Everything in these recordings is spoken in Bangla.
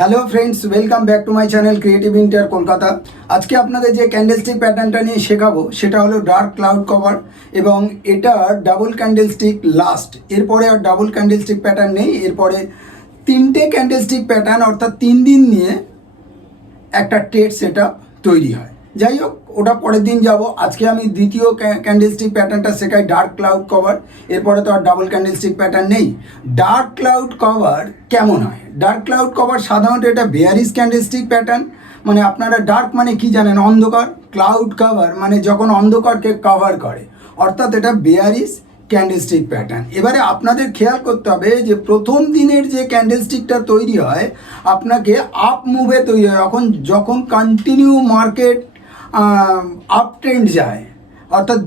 Hello friends, welcome back to my channel creative inter Kolkata. আজকে আপনাদের যে ক্যান্ডেলস্টিক প্যাটার্নটা নিয়ে শেখাবো সেটা হলো ডার্ক ক্লাউড কভার, এবং এটা ডাবল ক্যান্ডেলস্টিক লাস্ট। এরপরে আর ডাবল ক্যান্ডেলস্টিক প্যাটার্ন নেই। এরপরে তিনটে ক্যান্ডেলস্টিক প্যাটার্ন অর্থাৎ 3 দিন নিয়ে একটা ট্রেড সেট তৈরি হয়। যাই হোক, ওটা পরের দিন যাব। আজকে আমি দ্বিতীয় ক্যান্ডেলস্টিক প্যাটার্নটা শেখাই, ডার্ক ক্লাউড কভার। এরপরে তো আর ডাবল ক্যান্ডেলস্টিক প্যাটার্ন নেই। ডার্ক ক্লাউড কভার কেমন হয়? ডার্ক ক্লাউড কভার সাধারণত এটা বেয়ারিশ ক্যান্ডেলস্টিক প্যাটার্ন। মানে আপনারা ডার্ক মানে কি জানেন? অন্ধকার। ক্লাউড কভার মানে যখন অন্ধকারকে কভার করে, অর্থাৎ এটা বেয়ারিশ ক্যান্ডেলস্টিক প্যাটার্ন। এবারে আপনাদের খেয়াল করতে হবে যে প্রথম দিনের যে ক্যান্ডেলস্টিকটা তৈরি হয়, আপনাকে আপ মুভে তৈরি হয় যখন কন্টিনিউ মার্কেট আপ ট্রেন্ড যায়, অর্থাৎ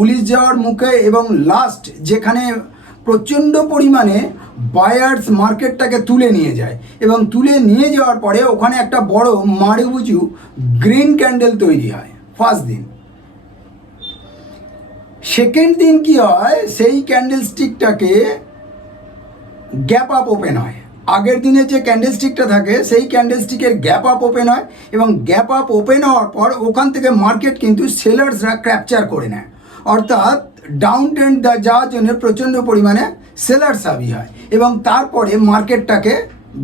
বুলিশ যাওয়ার মুখে, এবং লাস্ট যেখানে প্রচণ্ড পরিমাণে বায়ার্স মার্কেটটাকে তুলে নিয়ে যায়, এবং তুলে নিয়ে যাওয়ার পরে ওখানে একটা বড় মারুবুজু গ্রিন ক্যান্ডেল তৈরি হয় ফার্স্ট দিন। সেকেন্ড দিন কি হয়? সেই ক্যান্ডেলস্টিকটাকে গ্যাপ আপ ওপেন হয়। আগের দিনে যে ক্যান্ডেলস্টিকটা থাকে সেই ক্যান্ডেলস্টিকের গ্যাপ আপ ওপেন হয়, এবং গ্যাপ আপ ওপেন হওয়ার পর ওখান থেকে মার্কেট কিন্তু সেলার্সরা ক্যাপচার করে নেয়, অর্থাৎ ডাউন ট্রেন্ড যাওয়ার জন্য প্রচণ্ড পরিমাণে সেলার্স হাবি হয়, এবং তারপরে মার্কেটটাকে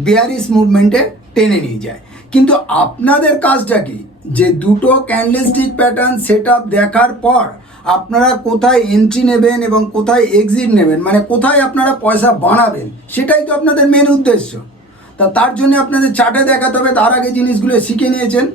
বেয়ারিশ মুভমেন্টে টেনে নিয়ে যায়। কিন্তু আপনাদের কাজটা কি? যে দুটো ক্যান্ডেলস্টিক প্যাটার্ন সেট আপ দেখার পর আপনারা কোথায় এন্ট্রি নেবেন এবং কোথায় এক্সিট নেবেন, মানে কোথায় আপনারা পয়সা বানাবেন, সেটাই তো আপনাদের মেন উদ্দেশ্য। তার জন্য আপনাদের চার্টে দেখাতে হবে। তার আগে জিনিসগুলো শিখে নিয়েছেন।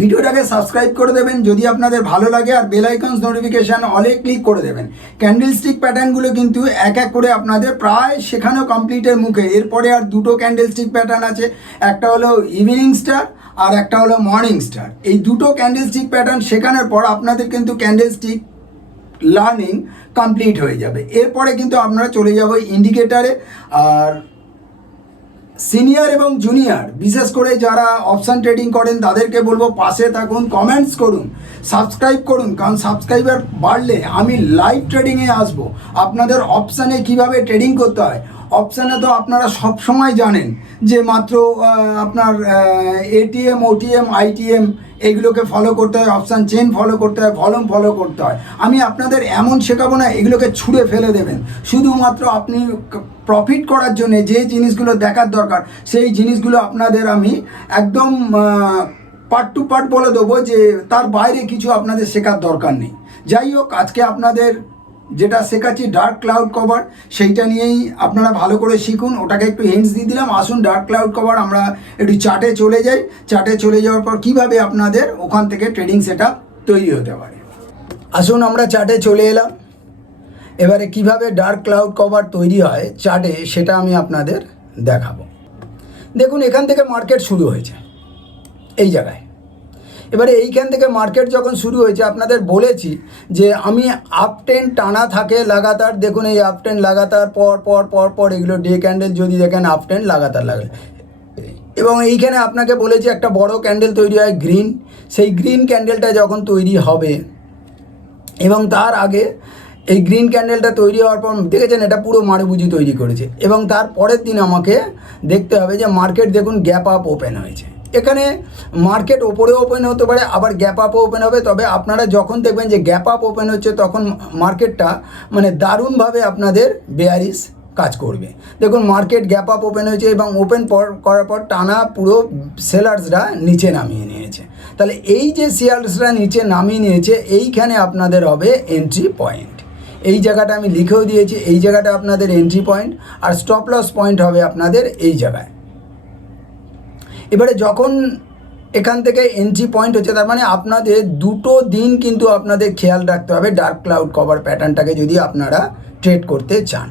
ভিডিওটাকে সাবস্ক্রাইব করে দেবেন যদি আপনাদের ভালো লাগে, আর বেল আইকনস নোটিফিকেশান অলে ক্লিক করে দেবেন। ক্যান্ডেলস্টিক প্যাটার্নগুলো কিন্তু এক এক করে আপনাদের প্রায় শেখানো কমপ্লিটের মুখে। এরপরে আর দুটো ক্যান্ডেলস্টিক প্যাটার্ন আছে, একটা হলো ইভিনিং স্টার আর একটা হলো মর্নিং স্টার। এই দুটো ক্যান্ডেলস্টিক প্যাটার্ন শেখানোর পর আপনাদের কিন্তু ক্যান্ডেলস্টিক লার্নিং কমপ্লিট হয়ে যাবে। এরপরে কিন্তু আপনারা চলে যাব ইন্ডিকেটারে। আর সিনিয়র এবং জুনিয়র, বিশেষ করে যারা অপশান ট্রেডিং করেন তাদেরকে বলবো পাশে থাকুন, কমেন্টস করুন, সাবস্ক্রাইব করুন, কারণ সাবস্ক্রাইবার বাড়লে আমি লাইভ ট্রেডিংয়ে আসবো। আপনাদের অপশানে কিভাবে ট্রেডিং করতে হয়, অপশানে তো আপনারা সব সময় জানেন যে মাত্র আপনার এটিএম, ওটিএম, আইটিএম এগুলোকে ফলো করতে হয়, অপশান চেন ফলো করতে হয়, ভলিউম ফলো করতে হয়। আমি আপনাদের এমন শেখাবো না এগুলোকে ছুঁড়ে ফেলে দেবেন। শুধুমাত্র আপনি প্রফিট করার জন্য যে জিনিসগুলো দেখার দরকার সেই জিনিসগুলো আপনাদের আমি একদম পার্ট টু পার্ট বলে দেবো, যে তার বাইরে কিছু আপনাদের শেখার দরকার নেই। যাই হোক, আজকে আপনাদের যেটা শেখাচ্ছি ডার্ক ক্লাউড কভার, সেইটা নিয়েই আপনারা ভালো করে শিখুন। ওটাকে একটু হিন্টস দিয়ে দিলাম। আসুন ডার্ক ক্লাউড কভার আমরা একটু চার্টে চলে যাই। চার্টে চলে যাওয়ার পর কীভাবে আপনাদের ওখান থেকে ট্রেডিং সেট তৈরি হতে পারে। আসুন আমরা চার্টে চলে এলাম। এবারে কিভাবে ডার্ক ক্লাউড কভার তৈরি হয় চার্টে, সেটা আমি আপনাদের দেখাবো। দেখুন, এখান থেকে মার্কেট শুরু হয়েছে এই জায়গায়। এবারে এইখান থেকে মার্কেট যখন শুরু হয়েছে, আপনাদের বলেছি যে আমি আপ ট্রেন্ড টানা থাকে লাগাতার। দেখুন এই আপ ট্রেন্ড লাগাতার পর পর পর পর এগুলো ডে ক্যান্ডেল যদি দেখেন আপ ট্রেন্ড লাগাতার লাগে, এবং এইখানে আপনাকে বলেছি একটা বড় ক্যান্ডেল তৈরি হয় গ্রিন। সেই গ্রিন ক্যান্ডেলটা যখন তৈরি হবে, এবং তার আগে এই গ্রিন ক্যান্ডেলটা তৈরি হওয়ার পর দেখেছেন এটা পুরো মারুবুজি তৈরি করেছে, এবং তার পরের দিন আমাকে দেখতে হবে যে মার্কেট দেখুন গ্যাপ আপ ওপেন হয়েছে। এখানে মার্কেট ওপরে ওপেন হতে পারে, আবার গ্যাপ আপও ওপেন হবে। তবে আপনারা যখন দেখবেন যে গ্যাপ আপ ওপেন হচ্ছে, তখন মার্কেটটা মানে দারুণভাবে আপনাদের বেয়ারিশ কাজ করবে। দেখুন মার্কেট গ্যাপ আপ ওপেন হয়েছে, এবং ওপেন করার পর টানা পুরো সেলার্সরা নিচে নামিয়ে নিয়েছে। তাহলে এই যে সেলার্সরা নিচে নামিয়ে নিয়েছে, এইখানে আপনাদের হবে এন্ট্রি পয়েন্ট। এই জায়গাটা আমি লিখেও দিয়েছি, এই জায়গাটা আপনাদের এন্ট্রি পয়েন্ট, আর স্টপ লস পয়েন্ট হবে আপনাদের এই জায়গায়। এবারে যখন এখান থেকে এন্ট্রি পয়েন্ট হচ্ছে, তার মানে আপনাদের দুটো দিন কিন্তু আপনাদের খেয়াল রাখতে হবে ডার্ক ক্লাউড কভার প্যাটার্নটাকে যদি আপনারা ট্রেড করতে চান।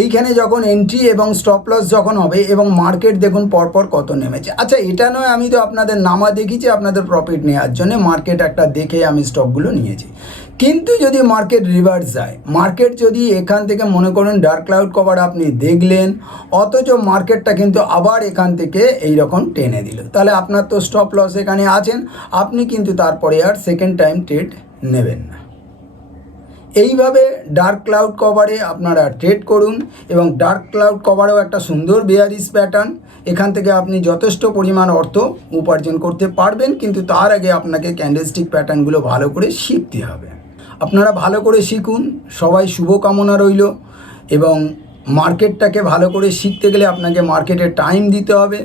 এইখানে যখন এন্ট্রি এবং স্টপ লস যখন হবে, এবং মার্কেট দেখুন পরপর কত নেমেছে। আচ্ছা, এটা নয় আমি তো আপনাদের নামা দেখিয়েছি আপনাদের প্রফিট নেওয়ার জন্য, মার্কেট একটা দেখে আমি স্টকগুলো নিয়েছি। কিন্তু যদি মার্কেট রিভার্স যায়, মার্কেট যদি এখান থেকে মনে করেন ডার্ক ক্লাউড কভার আপনি দেখলেন, অথচ মার্কেটটা কিন্তু আবার এখান থেকে এই রকম টেনে দিল, তাহলে আপনার তো স্টপ লস এখানে আছেন, আপনি কিন্তু তারপরে আর সেকেন্ড টাইম ট্রেড নেবেন না। এইভাবে ডার্ক ক্লাউড কভারে আপনারা ট্রেড করুন এবং ডার্ক ক্লাউড কভারেও একটা সুন্দর বেয়ারিশ প্যাটার্ন, এখান থেকে আপনি যথেষ্ট পরিমাণ অর্থ উপার্জন করতে পারবেন, কিন্তু তার আগে আপনাকে ক্যান্ডেলস্টিক প্যাটার্নগুলো ভালো করে শিখতে হবে। আপনারা ভালো করে শিখুন, সবাই শুভকামনা রইল। এবং মার্কেটটাকে ভালো করে শিখতে গেলে আপনাকে মার্কেটে টাইম দিতে হবে।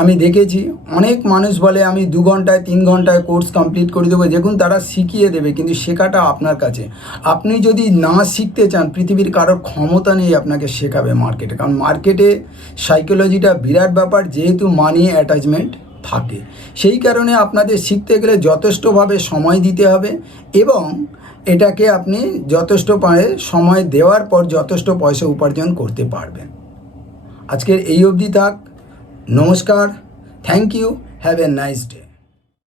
আমি দেখেছি অনেক মানুষ বলে আমি 2 ঘন্টায় 3 ঘন্টায় কোর্স কমপ্লিট করে দেবো, দেখুন তারা শিখিয়ে দেবে, কিন্তু শেখাটা আপনার কাছে। আপনি যদি না শিখতে চান, পৃথিবীর কারোর ক্ষমতা নেই আপনাকে শেখাবে মার্কেটে, কারণ মার্কেটে সাইকোলজিটা বিরাট ব্যাপার, যেহেতু মানি অ্যাটাচমেন্ট থাকে। সেই কারণে আপনাদের শিখতে গেলে যথেষ্টভাবে সময় দিতে হবে এবং এটাকে আপনি যথেষ্ট সময় দেওয়ার পর যথেষ্ট পয়সা উপার্জন করতে পারবেন। আজকের এই অবধি থাক। নমস্কার, thank you, have a nice day.